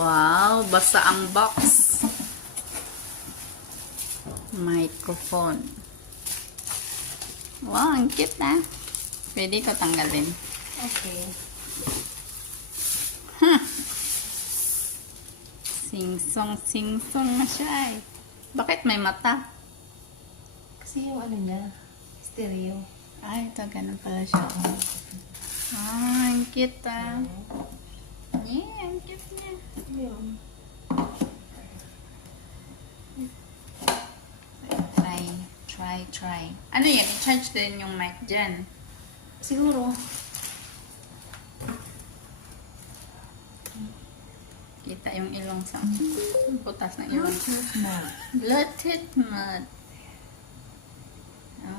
Wow, basa ang box. Microphone. Wow, ang cute na. Pwede ko tanggalin. Okay. Sing-song na siya eh. Bakit may mata? Kasi yung ano niya, stereo. Ay, ito, ganun pala siya. Ah, ang cute ah. Yeah, ang cute niya. Yun. Try. Ano yan? I-charge din yung mic dyan. Siguro. Kita yung ilong sa putas ng ilong. Bluetooth mode. Bluetooth mode.